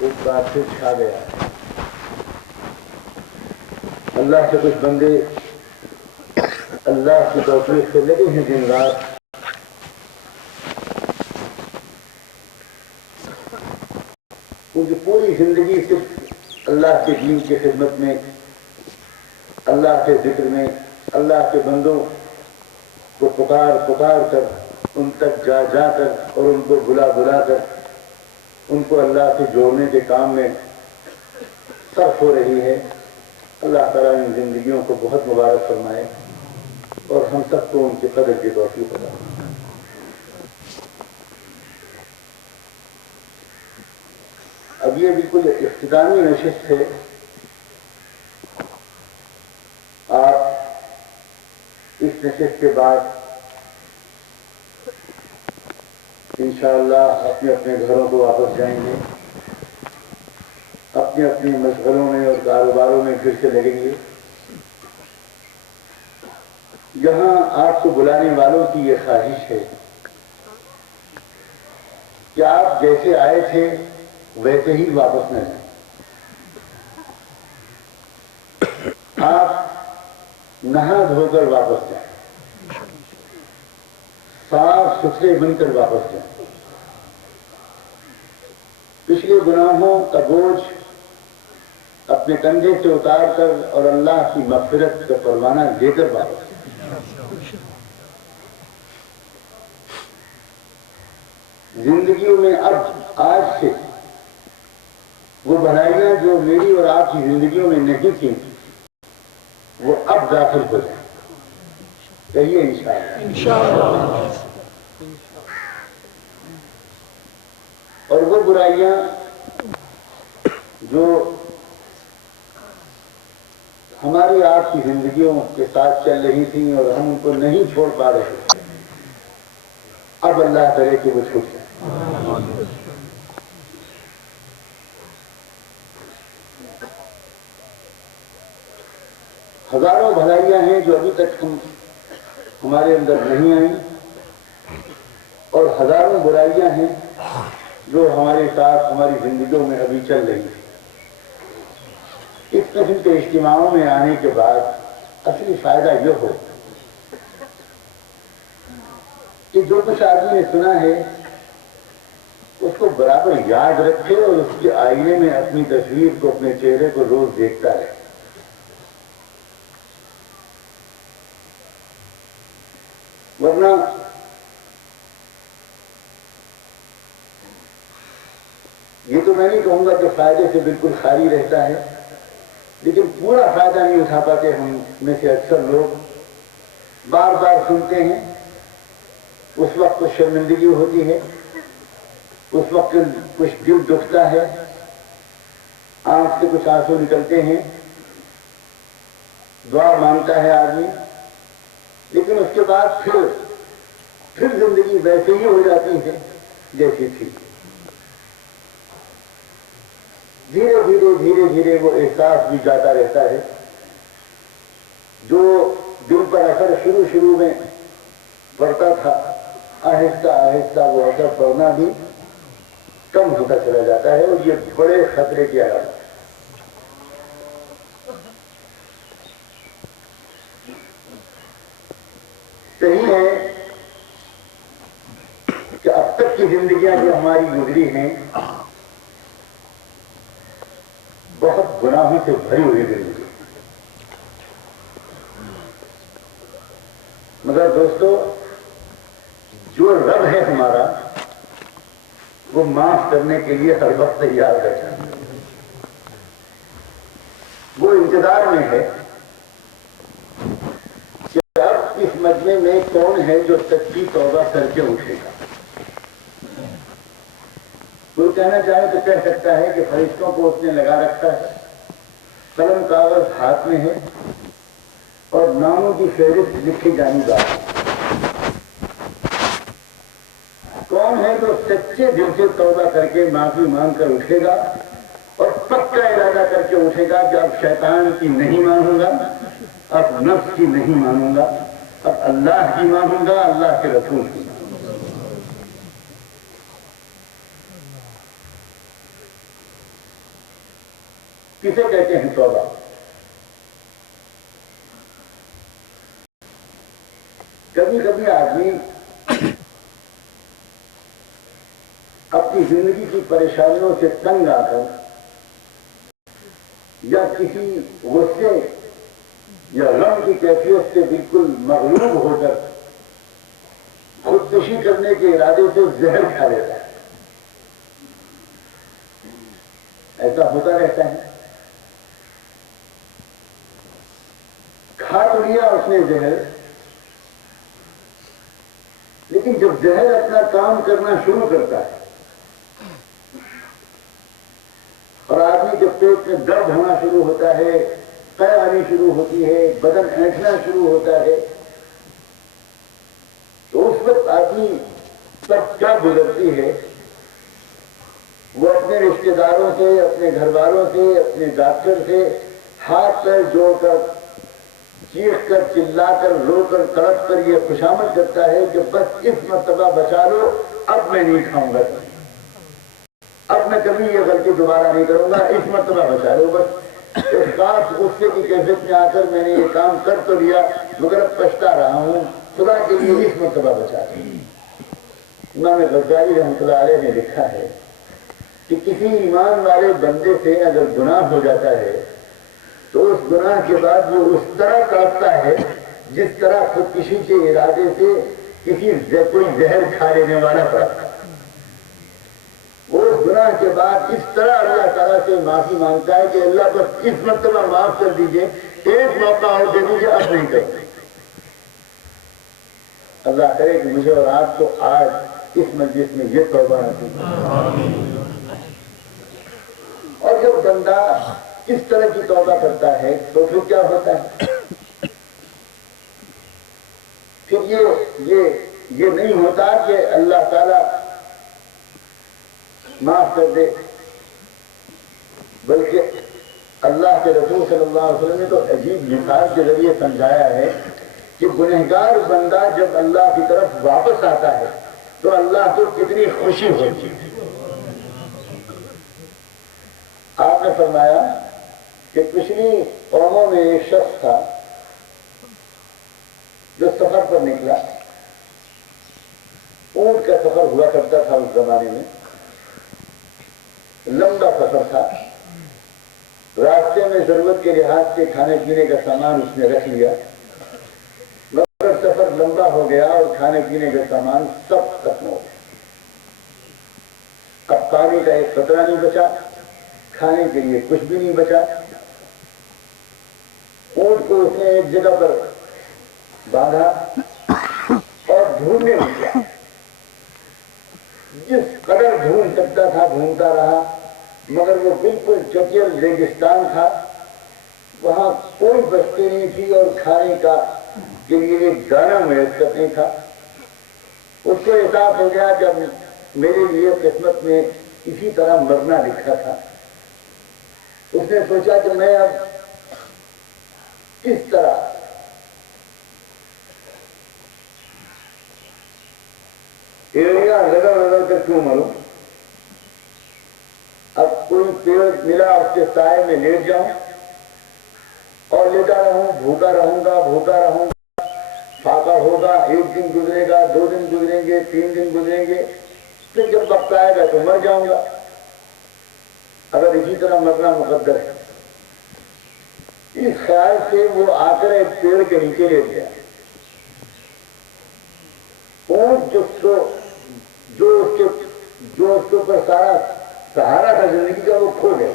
ایک بار پھر چھا گیا ہے۔ اللہ سے کچھ بندے اللہ کی توفیق سے لگے ہیں دن رات، ان کی پوری زندگی صرف اللہ کے دین کی خدمت میں، اللہ کے ذکر میں، اللہ کے بندوں کو پکار پکار کر، ان تک جا جا کر اور ان کو بلا بلا کر ان کو اللہ سے جوڑنے کے کام میں صرف ہو رہی ہے۔ اللہ تعالیٰ ان زندگیوں کو بہت مبارک فرمائے اور ہم سب کو ان کی قدر کی توفیق عطا فرمائے۔ اب یہ بالکل اختتامی نشست ہے۔ آپ اس نشست کے بعد انشاءاللہ اپنے اپنے گھروں کو واپس جائیں گے، اپنے اپنے مشغلوں میں اور کاروباروں میں پھر سے لگیں گے۔ یہاں آپ کو بلانے والوں کی یہ خواہش ہے کہ آپ جیسے آئے تھے ویسے ہی واپس نہ جائیں۔ آپ نہا دھو کر واپس جائیں، صاف ستھرے بن کر واپس جائیں، پچھلے گناہوں کا بوجھ اپنے کندھے سے اتار کر اور اللہ کی مغفرت کا پروانہ لے کر واپس جائیں۔ زندگیوں میں اب آج سے وہ بھلائیاں جو میری اور آپ کی زندگیوں میں نہیں تھیں وہ اب داخل ہو جائیں۔ کہیے انشاءاللہ۔ اور وہ برائیاں جو ہماری آپ کی زندگیوں کے ساتھ چل رہی تھیں اور ہم ان کو نہیں چھوڑ پا رہے تھے، اب اللہ کرے کہ وہ چھوٹ جائے۔ ہزاروں بھلائیاں ہیں جو ابھی تک ہمارے اندر نہیں آئیں، اور ہزاروں برائیاں ہیں جو ہمارے ساتھ ہماری زندگیوں میں ابھی چل رہی ہیں۔ اس قسم کے اجتماعوں میں آنے کے بعد اصلی فائدہ یہ ہو کہ جو کچھ آدمی نے سنا ہے اس کو برابر یاد رکھے اور اس کے آئینے میں اپنی تصویر کو، اپنے چہرے کو روز دیکھتا رہے۔ ورنہ یہ تو میں نہیں کہوں گا کہ فائدے سے بالکل خالی رہتا ہے، لیکن پورا فائدہ نہیں اٹھا پاتے ہم میں سے اکثر لوگ۔ بار بار سنتے ہیں، اس وقت کچھ شرمندگی ہوتی ہے، اس وقت کچھ دل دکھتا ہے، آنکھ سے کچھ آنسو نکلتے ہیں، دعا مانگتا ہے آدمی، لیکن اس کے بعد پھر زندگی ویسے ہی ہو جاتی ہے جیسی تھی۔ دھیرے دھیرے دھیرے دھیرے وہ احساس بھی جاتا رہتا ہے، جو دل پر اثر شروع میں پڑتا تھا، آہستہ آہستہ وہ اثر پڑنا بھی کم ہوتا چلا جاتا ہے، اور یہ بڑے خطرے کی علامت ہے۔ صحیح ہے کہ اب تک کی زندگیاں جو ہماری گزری ہیں بہت گناہوں سے بھری ہوئی زندگی، مگر دوستو جو رب ہے ہمارا وہ معاف کرنے کے لیے ہر وقت تیار رہتا ہے۔ وہ انتظار میں ہے کہ اب اس مجمع میں کون ہے جو سچی توبہ کر کے اٹھے گا۔ کوئی کہنا چاہے تو کہہ سکتا ہے کہ فرشتوں کو اس نے لگا رکھا ہے، قلم کاغذ ہاتھ میں ہے اور ناموں کی فہرست لکھی جانی بات ہے۔ کون ہے جو سچے دل سے توبہ کر کے معافی مانگ کر اٹھے گا اور پکا ارادہ کر کے اٹھے گا کہ اب شیطان کی نہیں مانوں گا، اب نفس کی نہیں مانوں گا، اب اللہ کی مانوں گا، اللہ کے رسول کی۔ کسے کہتے ہیں توبہ؟ کبھی کبھی آدمی اپنی زندگی کی پریشانیوں سے تنگ آ کر یا کسی غصے یا غم کی کیفیت سے بالکل مغلوب ہو کر خودکشی کرنے کے ارادے سے زہر کھا لیتا ہے. ایسا ہوتا رہتا ہے. کھا تو لیا اس نے زہر، لیکن جب زہر اپنا کام کرنا شروع کرتا ہے اور آدمی کے پیٹ میں درد ہونا شروع ہوتا ہے، قے آنی شروع ہوتی ہے، بدن اینٹھنا شروع ہوتا ہے، تو اس وقت آدمی پر کیا گزرتی ہے؟ وہ اپنے رشتے داروں سے، اپنے گھر والوں سے، اپنے ڈاکٹر سے ہاتھ پیر جوڑ کر، چیخ کر، چلا کر، رو کر، تڑپ کر یہ خوشامد کرتا ہے کہ بس اس مرتبہ بچا لو، اب میں نہیں کھاؤں گا، اب میں کبھی یہ غلطی دوبارہ نہیں کروں گا، اس مرتبہ بچا لو بس. اس خاص غصے کی کیفیت میں آ کر میں نے یہ کام کر تو لیا مگر اب پچھتا رہا ہوں، خدا کے لیے اس مرتبہ بچا لو. امام غزالی رحمۃ اللہ علیہ نے لکھا ہے کہ کسی ایمان والے بندے سے اگر گناہ ہو جاتا ہے تو اس گناہ کے بعد وہ اس طرح تڑپتا ہے جس طرح خودکشی کے ارادے سے کوئی زہر کھا لینے والا پڑتا ہے. وہ اس گناہ کے بعد اس طرح اللہ تعالیٰ سے معافی مانگتا ہے کہ اللہ بس اس مرتبہ معاف کر دیجئے، ایک موقع اور دے دیجئے، اب نہیں کرتے. اللہ کرے کہ مجھے اور آپ کو آج اس مجلس میں یہ توبہ نصیب ہو. اور جب بندہ اس طرح کی توبہ کرتا ہے تو پھر کیا ہوتا ہے؟ پھر یہ نہیں ہوتا کہ اللہ تعالیٰ معاف کر دے، بلکہ اللہ کے رسول صلی اللہ علیہ وسلم نے تو عجیب مثال کے ذریعے سمجھایا ہے کہ گنہگار بندہ جب اللہ کی طرف واپس آتا ہے تو اللہ کو کتنی خوشی ہوتی ہے. آپ نے فرمایا کہ پچھلی قوموں میں ایک شخص تھا جو سفر پر نکلا. اونٹ کا سفر ہوا کرتا تھا اس زمانے میں، لمبا سفر تھا. راستے میں ضرورت کے لحاظ سے کھانے پینے کا سامان اس نے رکھ لیا، مگر سفر لمبا ہو گیا اور کھانے پینے کا سامان سب ختم ہو گیا. اب پانی کا ایک قطرہ نہیں بچا، کھانے کے لیے کچھ بھی نہیں بچا. اونٹ کو اس نے ایک جگہ پر باندھا اور ڈھونڈنے لگا. جس قدر ڈھونڈ سکتا تھا ڈھونڈتا رہا، مگر وہ بالکل چچل ریگستان تھا، وہاں کوئی بستی نہیں تھی اور کھانے کا کے لیے ایک دانہ میسر نہیں تھا. اس کو احساس ہو گیا جب میرے لیے قسمت میں اسی طرح مرنا لکھا تھا. اس نے سوچا کہ میں اب کس طرح ایڑیاں رگڑ کر کیوں مروں، اب کوئی پیڑ ملا اس کے سائے میں لیٹ جاؤں اور لیٹا رہوں، بھوکا رہوں گا، فاقہ ہوگا، ایک دن گزرے گا، 2 دن گزریں گے، 3 دن گزریں گے، پھر جب وقت آئے گا تو مر جاؤں گا. اگر اسی طرح مرنا مقدر ہے. اس خیال سے وہ آ کر ایک پیڑ کے نیچے لیٹ گیا. اونٹ جو اس کے اوپر سارا سہارا تھا زندگی کا وہ کھو گیا.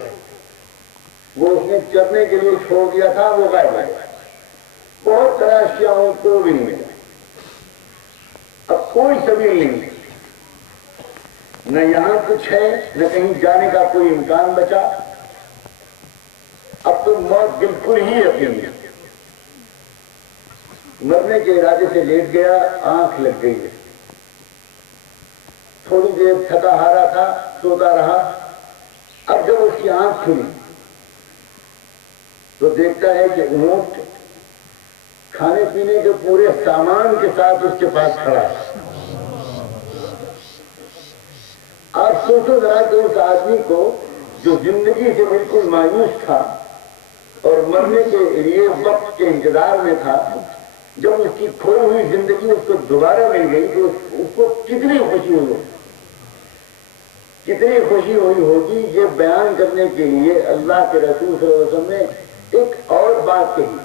وہ اس نے چرنے کے لیے چھوڑ دیا تھا، وہ غائب ہو گیا. بہت تلاش کیا اونٹ کو بھی نہیں ملا. اب کوئی سبیل نہیں، نہ یہاں کچھ ہے، نہ کہیں جانے کا کوئی امکان بچا. اب تو موت بالکل ہی یقین ہے. مرنے کے ارادے سے لیٹ گیا، آنکھ لگ گئی ہے. تھوڑی دیر تھکا ہارا تھا، سوتا رہا. اب جب اس کی آنکھ کھلی تو دیکھتا ہے کہ اونٹ کھانے پینے کے پورے سامان کے ساتھ اس کے پاس کھڑا ہے. آپ سوچو ذرا کہ اس آدمی کو جو زندگی سے بالکل مایوس تھا اور مرنے کے لیے وقت کے انتظار میں تھا، جب اس کی کھوئی ہوئی زندگی اس کو دوبارہ مل گئی تو اس کو کتنی خوشی ہوئی، کتنی خوشی ہوئی ہوگی۔ یہ بیان کرنے کے لیے اللہ کے رسول صلی اللہ علیہ وسلم نے ایک اور بات کہی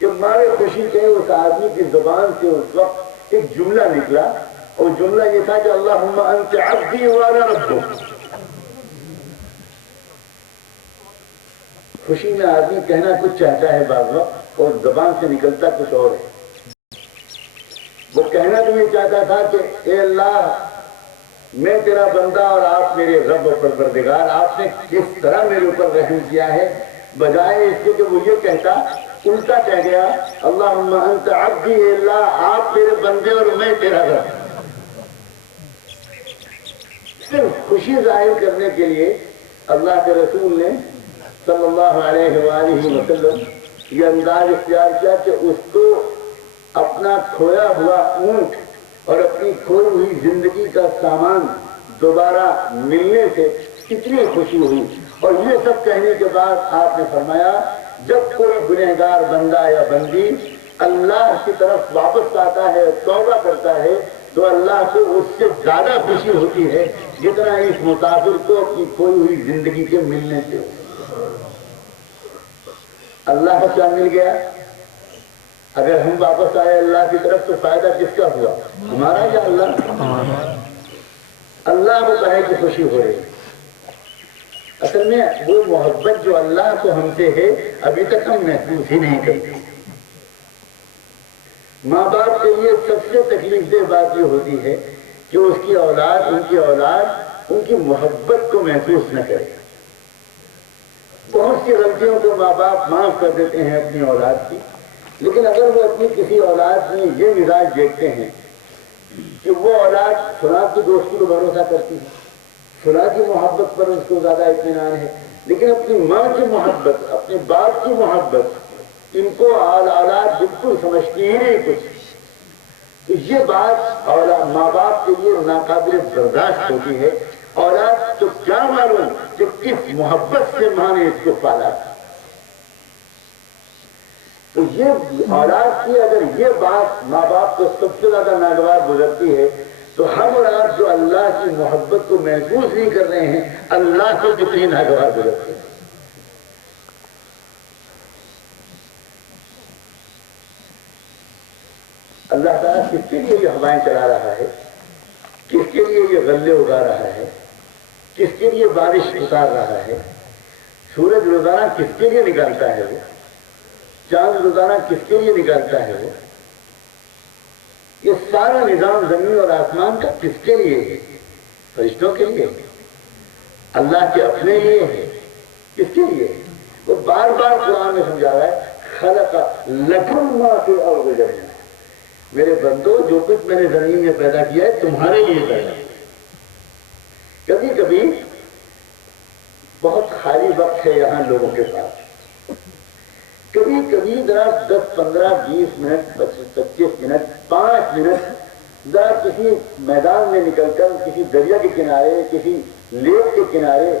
کہ مارے خوشی کے اس آدمی کی زبان سے اس وقت ایک جملہ نکلا، اور جملہ یہ تھا کہ اللہم انت عبدی وانا ربک۔ خوشی میں آدمی کہنا کچھ چاہتا ہے بعض وقت اور زبان سے نکلتا کچھ اور ہے۔ وہ کہنا تو یہ چاہتا تھا کہ اے اللہ میں تیرا بندہ اور آپ میرے رب و پروردگار، آپ نے کس طرح میرے اوپر رحم کیا ہے، بجائے اس کے کہ وہ یہ کہتا، الٹا کہہ گیا اللہم انت عبدی، اے اللہ آپ میرے بندے اور میں تیرا رب۔ صرف خوشی ظاہر کرنے کے لیے اللہ کے رسول نے صلی اللہ علیہ وآلہ وسلم یہ انداز اختیار کیا کہ اس کو اپنا کھویا ہوا اونٹ اور اپنی کھوئی ہوئی زندگی کا سامان دوبارہ ملنے سے کتنی خوشی ہوئی۔ اور یہ سب کہنے کے بعد آپ نے فرمایا جب کوئی گنہگار بندہ یا بندی اللہ کی طرف واپس آتا ہے، توبہ کرتا ہے، تو اللہ کو اس سے زیادہ خوشی ہوتی ہے جتنا اس مسافر کو اپنی کھوئی ہوئی زندگی کے ملنے سے۔ اللہ کو کیا مل گیا؟ اگر ہم واپس آئے اللہ کی طرف تو فائدہ کس کا ہوا؟ ہمارا یا اللہ؟ اللہ کو کہے کہ خوشی ہو رہی ہے۔ اصل میں وہ محبت جو اللہ کو ہم سے ہے ابھی تک ہم محسوس ہی نہیں کرتے۔ ماں باپ کے لیے سب سے تکلیف دہ بات یہ ہوتی ہے کہ اس کی اولاد، ان کی اولاد ان کی محبت کو محسوس نہ کرے۔ بہت سی غلطیوں کو ماں باپ معاف کر دیتے ہیں اپنی اولاد کی، لیکن اگر وہ اپنی کسی اولاد میں یہ مزاج دیکھتے ہیں کہ وہ اولاد فلاں کی دوستی کو بھروسہ کرتی ہے، فلاں کی محبت پر اس کو زیادہ اطمینان ہے، لیکن اپنی ماں کی محبت، اپنے باپ کی محبت ان کو اولاد بالکل سمجھتی ہی نہیں کچھ، تو یہ بات اولاد ماں باپ کے لیے ناقابل برداشت ہوتی ہے۔ اولاد تو کیا معلوم کہ کس محبت سے ماں نے اس کو پالا تھا۔ تو یہ اولاد کی اگر یہ بات ماں باپ کو سب سے زیادہ ناگوار گزرتی ہے تو ہم اولاد جو اللہ کی محبت کو محسوس نہیں کر رہے ہیں اللہ کو کتنی ناگوار گزرتی ہے۔ اللہ تعالیٰ کس کے لیے یہ ہوائیں چلا رہا ہے، کس کے لیے یہ غلے اگا رہا ہے، کس کے لیے بارش اتار رہا ہے، سورج روزانہ کس کے لیے نکالتا ہے، وہ چاند روزانہ کس کے لیے نکالتا ہے، وہ یہ سارا نظام زمین اور آسمان کا کس کے لیے ہے؟ فرشتوں کے لیے، اللہ کے اپنے لیے ہے، کس کے لیے ہے؟ وہ بار بار قرآن میں سمجھا رہا ہے خلق لکم ما فی الارض جميعا، میرے بندو جو کچھ میں نے زمین میں پیدا کیا ہے تمہارے لیے پیدا کیا۔ کبھی کبھی بہت خالی وقت ہے یہاں لوگوں کے پاس، کبھی کبھی ذرا 10 15 20 منٹ 25 منٹ 5 منٹ ذرا کسی میدان میں نکل کر کسی دریا کے کنارے، کسی لیک کے کنارے،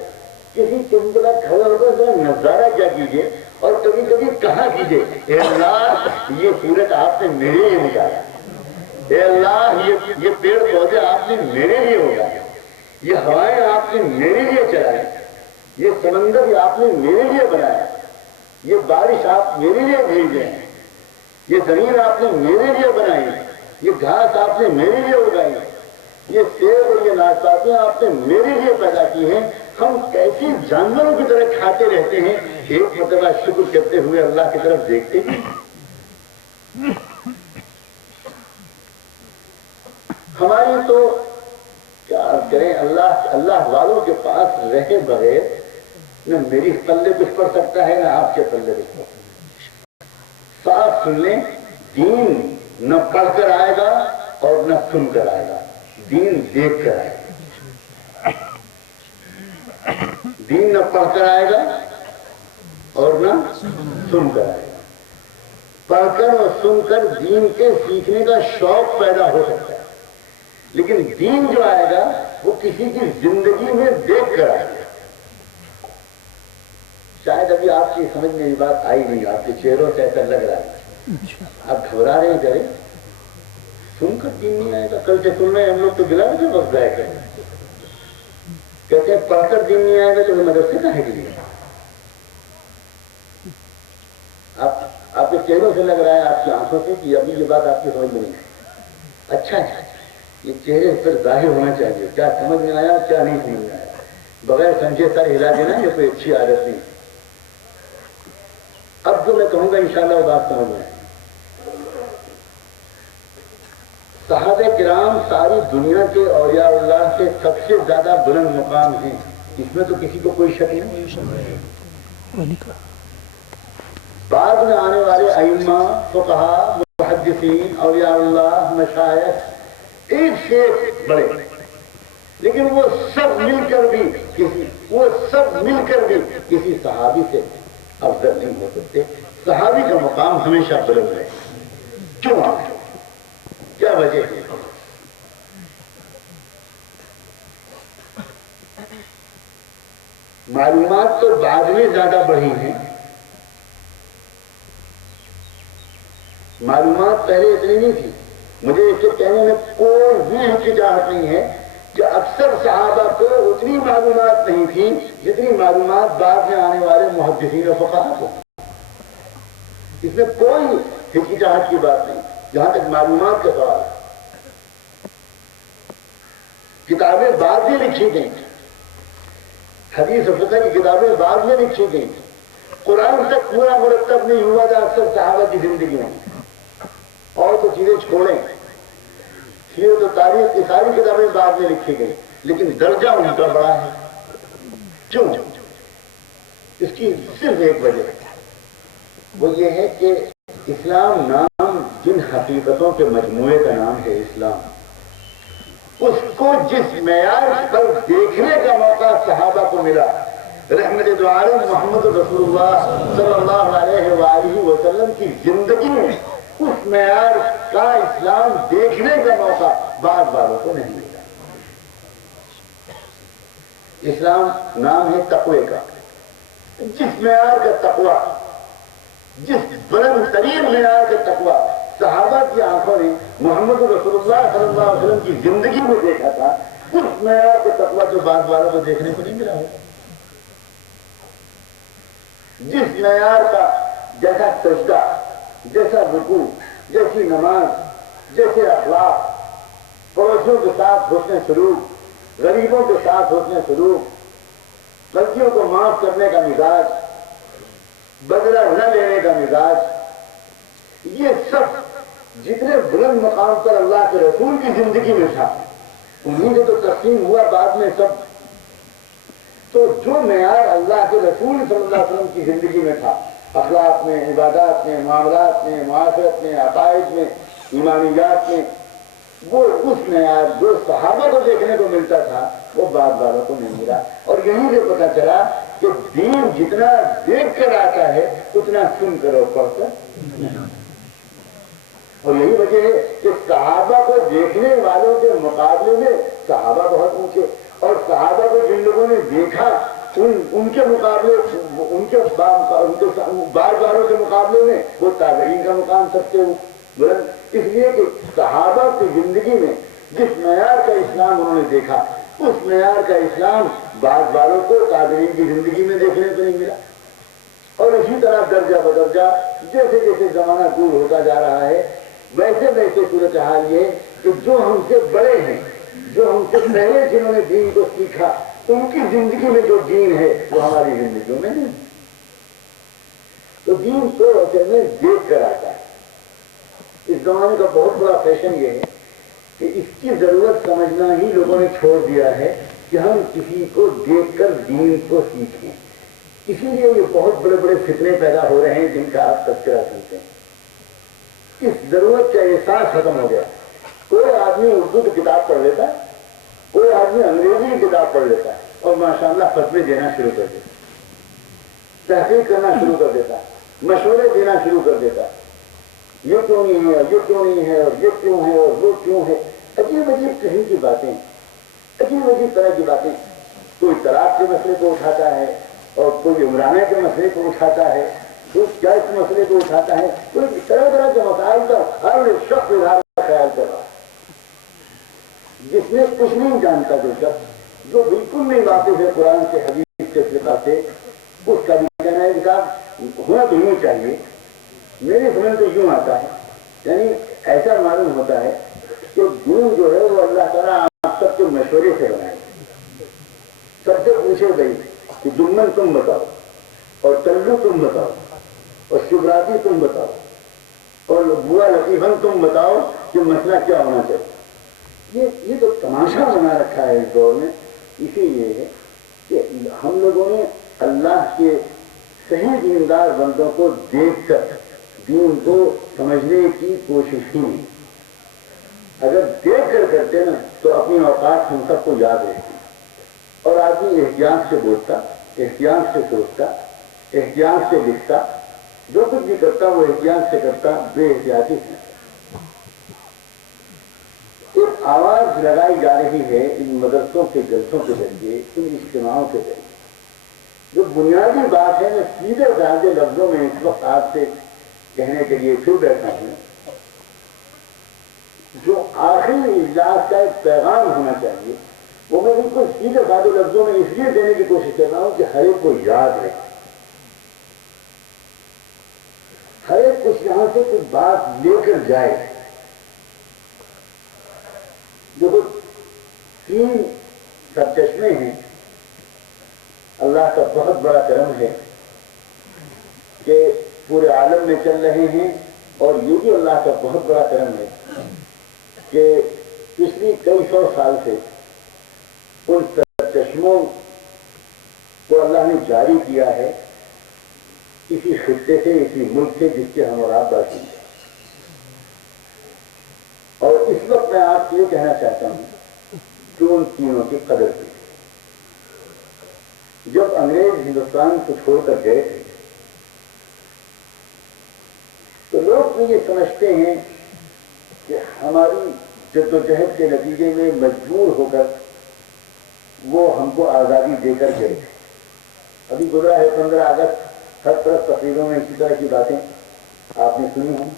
کسی چمبلا کھڑا ہو کر ذرا نظارہ کیا کیجیے، اور کبھی کبھی کہا کیجیے اے اللہ یہ سورج آپ نے میرے لیے نکالا، اے اللہ یہ پیڑ پودے آپ نے میرے لیے اگائے، یہ ہوائیں آپ نے میرے لیے چلائی، یہ سمندر آپ نے میرے لیے بنایا، یہ بارش آپ میرے لیے بھیجے ہیں، یہ زمین آپ نے میرے لیے بنائی، یہ گھاس آپ نے میرے لیے اگائی، یہ سیب اور یہ ناشپاتیاں آپ نے میرے لیے پیدا کی ہیں۔ ہم کیسے جانوروں کی طرح کھاتے رہتے ہیں، ایک مرتبہ شکر کرتے ہوئے اللہ کی طرف دیکھتے ہیں؟ ہماری تو کیا کریں، اللہ والوں کے پاس رہے بغیر نہ میری پلے کچھ پڑ سکتا ہے نہ آپ کے پلے کچھ پڑ سکتا ہے۔ صاف سن لیں، دین نہ پڑھ کر آئے گا اور نہ سن کر آئے گا، دین دیکھ کر آئے گا۔ دین نہ پڑھ کر آئے گا اور نہ سن کر آئے گا۔ پڑھ کر اور سن کر دین کے سیکھنے کا شوق پیدا ہو سکتا ہے، لیکن دین جو آئے گا وہ کسی کی زندگی میں دیکھ کر آئے گا۔ شاید ابھی آپ کی سمجھ میں یہ بات آئی نہیں، آپ کے چہروں سے ایسا لگ رہا ہے آپ گھبرا رہے ہیں کریں سن کر دین نہیں آئے گا، کل سے سن رہے ہیں ہم لوگ تو گلا کے وقت ضائع کریں، کہتے ہیں پڑھ کر دین نہیں آئے گا تو مدرسے کا ہے کہ لیے آپ کے چہروں سے لگ رہا ہے، آپ کی آنکھوں سے کہ ابھی یہ بات آپ کی سمجھ میں نہیں آئی۔ اچھا ہے، یہ چہرے پر ظاہر ہونا چاہیے کیا سمجھ میں آیا کیا نہیں سمجھ میں آیا، بغیر سمجھے سر ہلا دینا یہ کوئی اچھی عادت نہیں۔ اب جو میں کہوں گا انشاءاللہ وہ بات سمجھ میں آئے۔ صحابہ کرام ساری دنیا کے اولیاء اللہ سے سب سے زیادہ بلند مقام ہیں، اس میں تو کسی کو کوئی شک نہیں۔ بعد میں آنے والے ائمہ، فقہا، محدثین، اولیاء اللہ، مشائخ ایک سے ایک بڑے، لیکن وہ سب مل کر بھی کسی صحابی سے افضل نہیں ہو سکتے۔ صحابی کا مقام ہمیشہ بلند ہے، کیوں آخر کیا وجہ ہے؟ معلومات تو بعد میں زیادہ بڑھی ہیں، معلومات پہلے اتنی نہیں تھی۔ مجھے اس کے کہنے میں کوئی بھی ہچکچاہٹ نہیں ہے کہ اکثر صحابہ کو اتنی معلومات نہیں تھی جتنی معلومات بعد میں آنے والے محدثین و فقہا کو، اس میں کوئی ہچکچاہٹ کی بات نہیں۔ جہاں تک معلومات کا سوال ہے، کتابیں بعد میں لکھی گئیں، حدیث و فقہ کی کتابیں بعد میں لکھی گئیں، قرآن تک پورا مرتب نہیں ہوا تھا اکثر صحابہ کی زندگی میں، اور تو چیزیں چھوڑیں، سیرت و تاریخ کی ساری کتابیں بعد میں لکھی گئی، لیکن درجہ ان کا بڑا ہے۔ کیوں؟ اس کی صرف ایک وجہ ہے، وہ یہ ہے کہ اسلام نام جن حقیقتوں کے مجموعے کا نام ہے اسلام، اس کو جس معیار پر دیکھنے کا موقع صحابہ کو ملا، رحمت دو عالم محمد رسول اللہ صلی اللہ علیہ وآلہ وسلم کی زندگی میں اس معیار کا اسلام دیکھنے کا موقع بعض والوں کو نہیں ملا۔ اسلام نام ہے تقوی کا، جس معیار کا تقوی، جس بلند ترین معیار کا تقوی صحابہ کی آنکھوں نے محمد رسول اللہ صلی اللہ علیہ وسلم کی زندگی میں دیکھا تھا، اس معیار کا تقوی جو بعض والوں کو دیکھنے کو نہیں ملا ہوگا۔ جس معیار کا جیسا سجدہ، جیسا رکوع، جیسی نماز، جیسے اخلاق، پڑوسیوں کے ساتھ حسن سلوک، غریبوں کے ساتھ حسن سلوک، غلطیوں کو معاف کرنے کا مزاج، بدلہ نہ لینے کا مزاج، یہ سب جتنے بلند مقام پر اللہ کے رسول کی زندگی میں تھا، انہیں سے تو تقسیم ہوا بعد میں سب۔ تو جو معیار اللہ کے رسول صلی اللہ علیہ وسلم کی زندگی میں تھا، اخلاق میں، عبادات میں، معاملات میں، معاشرت میں، عقائد میں، ایمانیات میں، وہ اس معیار جو صحابہ کو دیکھنے کو ملتا تھا وہ بعض والوں کو نہیں ملا۔ اور یہیں سے پتہ چلا کہ دین جتنا دیکھ کر آتا ہے اتنا سن کر اور پڑھ کر نہیں۔ اور یہی وجہ ہے کہ صحابہ کو دیکھنے والوں کے مقابلے میں صحابہ بہت اونچے، اور صحابہ کو جن لوگوں نے دیکھا ان کے مقابلے، ان کے بعض والوں کے مقابلے میں وہ تابعین کا مقام سب سے بلند، اس لیے کہ صحابہ کی زندگی میں جس معیار کا اسلام انہوں نے دیکھا، اس معیار کا اسلام بعض والوں کو تابعین کی زندگی میں دیکھنے کو نہیں ملا۔ اور اسی طرح درجہ بدرجہ جیسے جیسے زمانہ دور ہوتا جا رہا ہے، ویسے ویسے صورتحال یہ کہ جو ہم سے بڑے ہیں، جو ہم سے پہلے جنہوں نے دین کو سیکھا، ان کی زندگی میں جو دین ہے وہ ہماری زندگیوں میں نہیں۔ تو دین تو اصل میں دیکھ کر آتا ہے۔ اس زمانے کا بہت بڑا فیشن یہ ہے کہ اس کی ضرورت سمجھنا ہی لوگوں نے چھوڑ دیا ہے کہ ہم کسی کو دیکھ کر دین کو سیکھیں۔ اسی لیے یہ بہت بڑے بڑے فتنے پیدا ہو رہے ہیں جن کا آپ تذکرہ سنتے ہیں۔ اس ضرورت کا احساس ختم ہو گیا۔ کوئی آدمی اردو کی کتاب پڑھ لیتا ہے، کوئی آدمی انگریزی کی کتاب پڑھ لیتا ہے اور ماشاءاللہ فتوے دینا شروع کر دیتا ہے، تحقیق کرنا شروع کر دیتا ہے، مشورے دینا شروع کر دیتا ہے، یہ کیوں نہیں ہے، یہ کیوں نہیں ہے، اور یہ کیوں ہے، اور وہ کیوں ہے۔ عجیب عجیب قسم کی باتیں، عجیب عجیب طرح کی باتیں۔ کوئی طلاق کے مسئلے کو اٹھاتا ہے اور کوئی کوئی عمرانہ کے مسئلے کو اٹھاتا ہے، کوئی کیا اس مسئلے کو اٹھاتا ہے، کوئی طرح طرح کے مسائل کا ہر شخص اظہار کا خیال کر رہا ہے. جس نے کچھ نہیں جانتا جو شخص جو بالکل نہیں واقف ہے قرآن سے حدیث کے فقہ سے، اس کا بھی کہنا ہے کہ صاحب ہونا تو یوں چاہیے، میری سمجھ تو یوں آتا ہے. یعنی ایسا معلوم ہوتا ہے کہ دین جو ہے وہ اللہ تعالیٰ آپ سب کے مشورے سے بنائے. سب سے پوچھے گئی کہ جمن تم بتاؤ، اور تلو تم بتاؤ، اور شبراتی تم بتاؤ، اور بوا لطیفن تم بتاؤ کہ مسئلہ کیا ہونا چاہیے. یہ تو تماشا بنا رکھا ہے اس دور میں. اسی لیے ہے کہ ہم لوگوں نے اللہ کے صحیح دیندار بندوں کو دیکھ کر دین کو سمجھنے کی کوشش کی. اگر دیکھ کر کرتے نا تو اپنی اوقات ہم سب کو یاد رہتی، اور آدمی احتیاط سے بولتا، احتیاط سے سوچتا، احتیاط سے لکھتا، جو کچھ بھی کرتا وہ احتیاط سے کرتا، بے احتیاطی سے. ایک آواز لگائی جا رہی ہے ان مدرسوں کے جلسوں کے ذریعے، ان اجتماعوں کے ذریعے. جو بنیادی بات ہے میں سیدھے سادے لفظوں میں اس وقت آپ سے کہنے کے لیے پھر بیٹھا ہوں. جو آخری اجلاس کا ایک پیغام ہونا چاہیے وہ میں بالکل سیدھے سادے لفظوں میں اس لیے دینے کی کوشش کر رہا ہوں کہ ہر ایک کو یاد رہے، ہر ایک کچھ یہاں سے کچھ بات لے کر جائے. جو 3 سرچشمے ہیں، اللہ کا بہت بڑا کرم ہے کہ پورے عالم میں چل رہے ہیں. اور یہ بھی اللہ کا بہت بڑا کرم ہے کہ پچھلی کئی سو سال سے ان سرچشموں کو اللہ نے جاری کیا ہے اسی خطے سے، اسی ملک سے جس کے ہم اور آپ باشندے ہیں. اور اس وقت میں آپ سے یہ کہنا چاہتا ہوں کہ ان تینوں کی قدر کی. جب انگریز ہندوستان کو چھوڑ کر گئے تھے تو لوگ تو یہ سمجھتے ہیں کہ ہماری جدوجہد کے نتیجے میں مجبور ہو کر وہ ہم کو آزادی دے کر گئے تھے. ابھی گزرا ہے 15 اگست، ہر طرف تقریروں میں اسی طرح کی باتیں آپ نے سنی ہوں.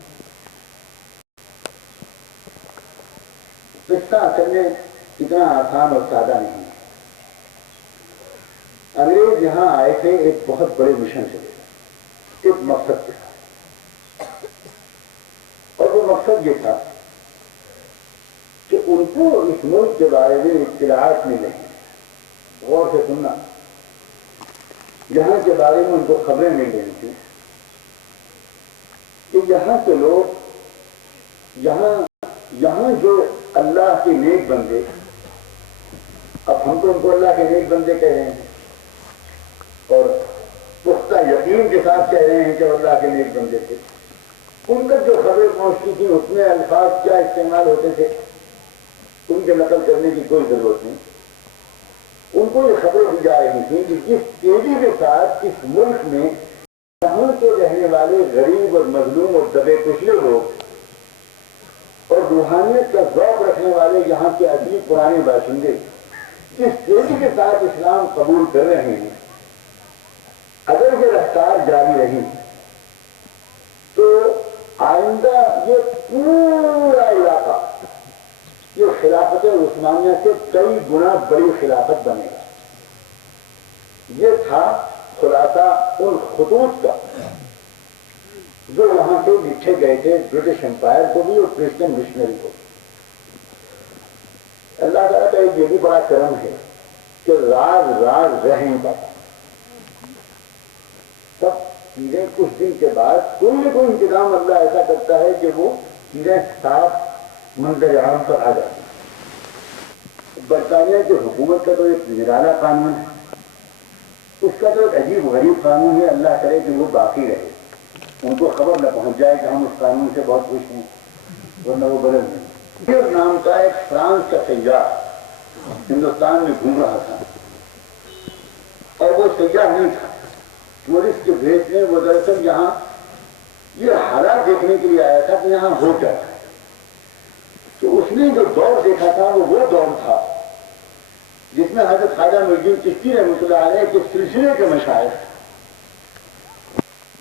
قصہ اصل میں اتنا آسان اور سادہ نہیں ہے. انگریز یہاں آئے تھے ایک بہت بڑے مشن سے، ایک مقصد کے ساتھ، اور وہ مقصد یہ تھا کہ ان کو اس ملک کے بارے میں اطلاعات مل رہی ہیں. غور سے سننا، یہاں کے بارے میں ان کو خبریں مل رہی تھیں کہ یہاں کے لوگ، یہاں جو اللہ کے نیک بندے، اب ہم تو ان کو اللہ کے نیک بندے کہہ رہے ہیں اور پختہ یقین کے ساتھ کہہ رہے ہیں کہ اللہ کے نیک بندے تھے. ان تک جو خبریں پہنچتی تھیں اس میں الفاظ کیا استعمال ہوتے تھے ان کے نقل کرنے کی کوئی ضرورت نہیں. ان کو یہ خبریں دی جا رہی تھیں کہ جس تیزی کے ساتھ اس ملک میں یہاں کے رہنے والے غریب اور مظلوم اور دبے کچلے لوگ اور روحانیت کا ذوق رکھنے والے یہاں کے اصلی پرانے باشندے جس تیزی کے ساتھ اسلام قبول کر رہے ہیں، اگر یہ رفتار جاری رہی تو آئندہ یہ پورا علاقہ یہ خلافت عثمانیہ سے کئی گنا بڑی خلافت بنے گا. یہ تھا خلاصہ ان خطوط کا جو یہاں سے لکھے گئے تھے برٹش امپائر کو بھی اور کرسچن مشنری کو. اللہ تعالیٰ کا ایک یہ بھی بڑا کرم ہے کہ راز رہ نہیں پاتا. سب چیزیں کچھ دن کے بعد کوئی نہ کوئی انتظام اللہ ایسا کرتا ہے کہ وہ چیزیں صاف منظر عام پر آ جاتی ہیں. برطانیہ کی حکومت کا تو ایک نرالا قانون ہے، اس کا تو ایک عجیب غریب قانون ہے. اللہ کرے کہ وہ باقی رہے، ان کو خبر نہ پہنچ جائے کہ ہم اس قانون سے بہت خوش ہیں، ورنہ وہ بدل دیں. اس نام کا ایک فرانس کا سیاح ہندوستان میں گھوم رہا تھا، اور وہ سیاح نہیں تھا، ٹورسٹ کے بھیس میں. وہ دراصل یہاں یہ حالات دیکھنے کے لیے آیا تھا کہ یہاں ہو کیا تھا. تو اس نے جو دور دیکھا تھا وہ دور تھا جس میں حضرت خواجہ معین الدین چشتی رحمۃ اللہ علیہ کے سلسلے کے مشائخ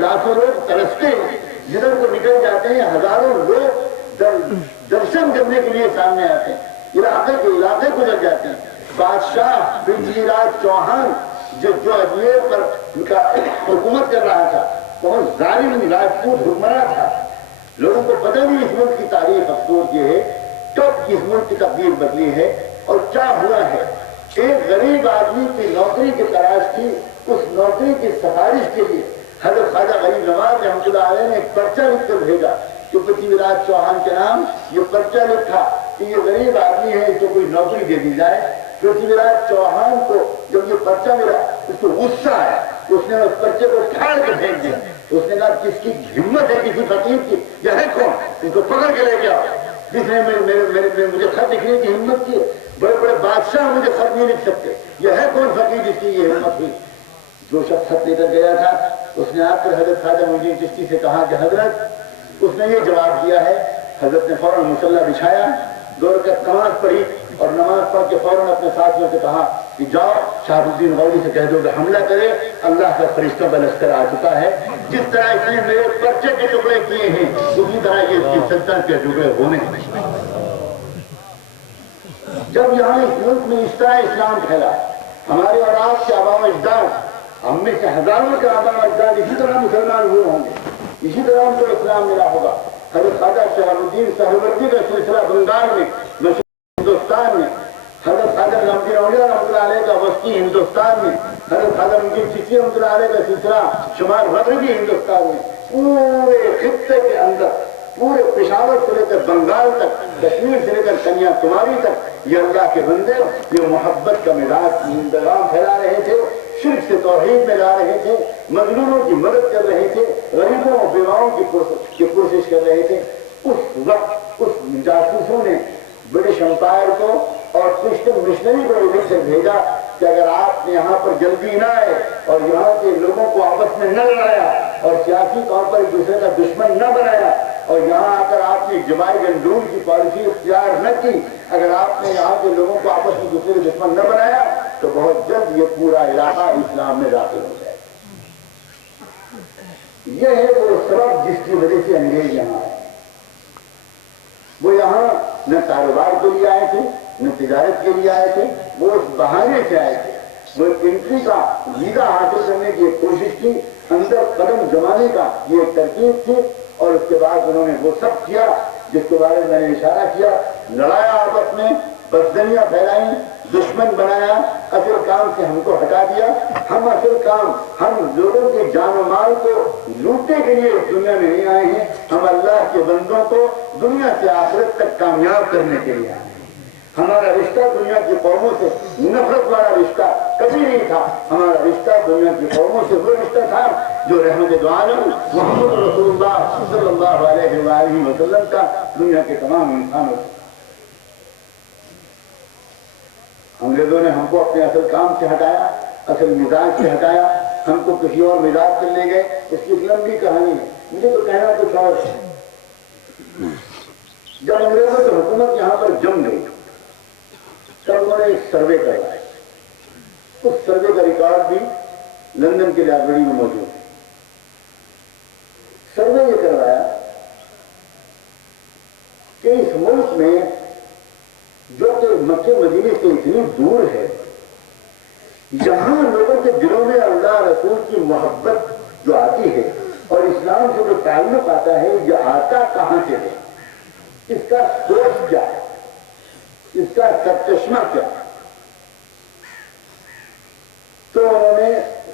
لاکھوں لوگ ترستے ہیں، جدھر کو نکل جاتے ہیں ہزاروں لوگ درشن کرنے کے لیے سامنے آتے ہیں، علاقے کے علاقے گزر جاتے ہیں۔ بادشاہ پرتھوی راج چوہان جو اجمیر پر حکومت کر رہا تھا، بہت ظالم راجپوت حکمراں تھا، لوگوں کو پتہ نہیں اس ملک کی تاریخ افسوس یہ ہے کب اس ملک کی تقدیر بدلی ہے اور کیا ہوا ہے۔ ایک غریب آدمی کی نوکری کی تلاش تھی، اس نوکری کی سفارش کے لیے حضرت خواجہ غریب نواز رحمۃ اللہ علیہ نے ایک پرچہ لکھ کر بھیجا کہ پرتھوی راج چوہان کے نام یہ پرچہ لکھا کہ یہ غریب آدمی ہے، اس کو کوئی نوکری دے دی جائے۔ پرتھوی راج چوہان کو جب یہ پرچہ ملا اس کو غصہ آیا، اس نے اس پرچے کو پھاڑ کے پھینک دیا۔ اس نے کہا کس کی ہمت ہے کسی فقیر کی، یہ ہے کون، اس کو پکڑ کے لے گیا جس نے مجھے خط لکھنے کی ہمت کی ہے۔ بڑے بڑے بادشاہ مجھے خط نہیں لکھ سکتے، یہ ہے کون فقیر جس کی یہ ہمت ہوئی۔ جو شخص خط لے کر گیا تھا اس نے آ کر حضرت خواجہ معین الدین چشتی سے کہا کہ حضرت، اس نے یہ جواب دیا ہے۔ حضرت نے فوراً مصلح بچھایا، 2 رکعت نماز پڑھی اور نماز پڑھ کے فوراً اپنے ساتھیوں سے کہا کہ جاؤ شہاب الدین غوری سے کہہ دو کہ حملہ کرے، اللہ کا فرشتہ بلشکر آ چکا ہے، جس طرح اس نے میرے پرچے کے ٹکڑے کیے ہیں اسی طرح یہ اس کی سلطنت کے ٹکڑے ہونے ہیں۔ جب یہاں اس ملک میں اس طرح اسلام پھیلا، ہمارے اور آپ کے آباء و اجداد، ہم میں سے ہزاروں کے آباء و اجداد اسی طرح مسلمان ہوئے ہوں گے، اسی طرح ان کو اسلام ملا ہوگا۔ حضرت خواجہ شہاب الدین سہروردی کا سلسلہ بنگال میں، ہندوستان میں، حضرت خواجہ نظام الدین اولیاء رحمۃ اللہ علیہ کا وسطی ہندوستان میں، حضرت خواجہ معین الدین چشتی رحمۃ اللہ علیہ کا سلسلہ شمال مغربی ہندوستان میں، پورے خطے کے اندر، پورے پشاور سے لے کر بنگال تک، کشمیر سے لے کر کنیا کماری تک، یہ اللہ کے بندے یہ محبت کا مزاج پیغام پھیلا رہے تھے، شرک سے توحید میں لا رہے تھے، مظلوموں کی مدد کر رہے تھے، غریبوں اور بیواؤں کی کوشش کر رہے تھے۔ اس وقت اس جاسوسوں نے برٹش امپائر کو اور کرسچن مشنری کو لکھ کر بھیجا کہ اگر آپ نے یہاں پر جلدی نہ آئے اور یہاں کے لوگوں کو آپس میں نہ لڑایا اور سیاسی طور پر ایک دوسرے کا دشمن نہ بنایا اور یہاں آ کر آپ نے جماعت گنڈول کی پالیسی اختیار نہ کی، اگر آپ نے یہاں کے لوگوں کو آپس میں دوسرے کے دشمن نہ بنایا تو بہت جلد یہ پورا علاقہ اسلام میں داخل ہو جائے۔ یہ ہے وہ سبب جس کی وجہ سے انگریز یہاں آئے۔ وہ یہاں نہ کاروبار کے لیے آئے تھے، نہ تجارت کے لیے آئے تھے، وہ اس بہانے سے آئے تھے، وہ انٹری کا ویزا حاصل کرنے کی ایک کوشش کی، اندر قدم جمانے کا یہ ایک ترکیب تھی، اور اس کے بعد انہوں نے وہ سب کیا جس کے بارے میں نے اشارہ کیا، لڑایا آپس میں، بدزنیاں پھیلائیں، دشمن بنایا، اصل کام سے ہم کو ہٹا دیا۔ ہم اصل کام، ہم لوگوں کے جان و مال کو لوٹنے کے لیے اس دنیا میں نہیں آئے ہیں، ہم اللہ کے بندوں کو دنیا سے آخرت تک کامیاب کرنے کے لیے آئے ہیں۔ ہمارا رشتہ دنیا کی قوموں سے نفرت والا رشتہ کبھی نہیں تھا، ہمارا رشتہ دنیا کی قوموں سے وہ رشتہ تھا جو رحمت دو عالم محمد رسول اللہ صلی اللہ علیہ وآلہ وسلم کا دنیا کے تمام انسانوں سے۔ انگریزوں نے ہم کو اپنے اصل کام سے ہٹایا، اصل مزاج سے ہٹایا، ہم کو کسی اور مزاج کر لے گئے، اس کی ایک لمبی کہانی ہے، مجھے تو کہنا کچھ اور ہے۔ جب انگریزوں کی حکومت یہاں پر جم گئی تب انہوں نے ایک سروے کروایا، اس سروے کا ریکارڈ بھی لندن کے لائبریری میں موجود ہے۔ سروے یہ کروایا کہ اس ملک میں جو کہ مکے مدینے سے اتنی دور ہے، یہاں لوگوں کے دلوں میں اللہ رسول کی محبت جو آتی ہے اور اسلام سے جو تعلق آتا ہے، یہ آتا کہاں سے ہے، اس کا سورس کیا ہے، اس کا سرچشمہ کیا ہے۔ تو انہوں نے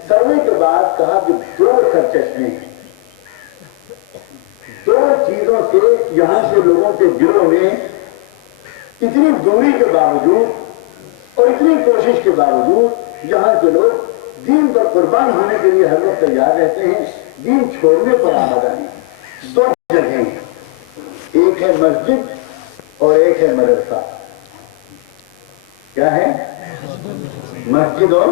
سروے کے بعد کہا کہ 2 سرچشمے ہیں، 2 چیزوں سے یہاں کے لوگوں کے دلوں میں اتنی دوری کے باوجود اور اتنی کوشش کے باوجود یہاں کے لوگ دین پر قربان ہونے کے لیے ہر وقت تیار رہتے ہیں، دین چھوڑنے پر آمادہ نہیں۔ 2 جگہیں ہیں، ایک ہے مسجد اور ایک ہے مدرسہ۔ کیا ہے؟ مسجد اور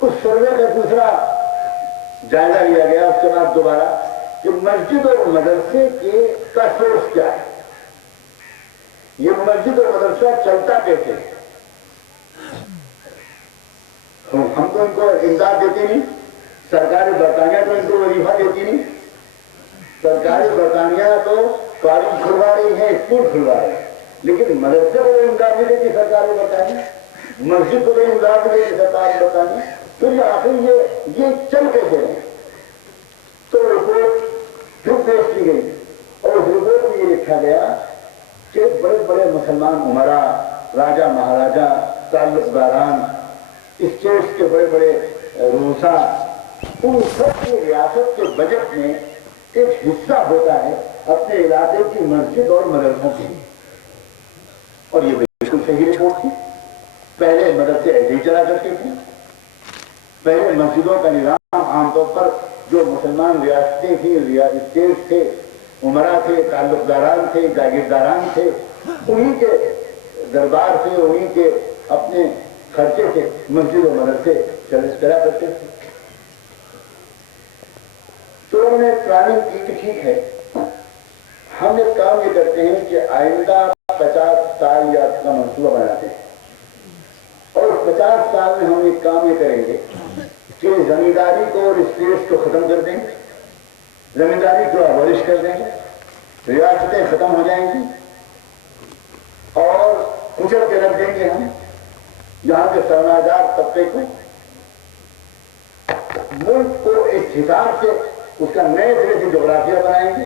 اس سروے کا دوسرا جائزہ لیا گیا اس کے بعد دوبارہ کہ مسجد اور مدرسے کا سورس کیا ہے، یہ مسجد اور مدرسہ چلتا کیسے ہے۔ ہم تو ان کو امداد دیتے نہیں، سرکار برطانیہ تو ان کو وظیفہ دیتی نہیں، سرکار برطانیہ تو کالج کھلوا رہی ہے، اسکول کھلوا رہی ہے، لیکن مدرسے کو امداد نہیں دیتی سرکار برطانیہ، مسجد کو امداد نہیں دیتی سرکار برطانیہ، پھر یہ آخر یہ چل کیسے ہیں؟ تو رپورٹ پھر پیش کی گئی اور اس رپورٹ میں یہ لکھا گیا کہ بڑے بڑے مسلمان عمرا، راجا مہاراجا، تعلق داران، اسٹیٹس کے بڑے بڑے روسا، ان سب کی ریاست کے بجٹ میں ایک حصہ ہوتا ہے اپنے علاقے کی مسجد اور مدرسوں کی، اور یہ بالکل صحیح رپورٹ تھی۔ پہلے مدرسے ایسے ہی چلا کرتے تھے، پہلے مسجدوں کا نظام عام طور پر جو مسلمان ریاستیں تھیں، اسٹیٹ تھے، عمرا تھے، تعلق داران تھے، جاگیرداران تھے، انہی کے دربار سے، انہی کے اپنے خرچے سے مسجد و مدرسے چلا کرتے تھے۔ تو ہم نے پلاننگ کی کہ ٹھیک ہے، ہم ایک کام یہ کرتے ہیں کہ آئندہ 50 سال یا کا منصوبہ بناتے ہیں، اور 50 سال میں ہم ایک کام یہ کریں گے کہ زمینداری کو اور اسٹیٹس کو ختم کر دیں گے، زمینداری کو ابولش کر دیں گے، ریاستیں ختم ہو جائیں گی اور کچل کے رکھ دیں گے ہم یہاں کے سرمایہ دار طبقے کو، ملک کو اس حساب سے اس کا نئے طرح سے جغرافیہ بنائیں گے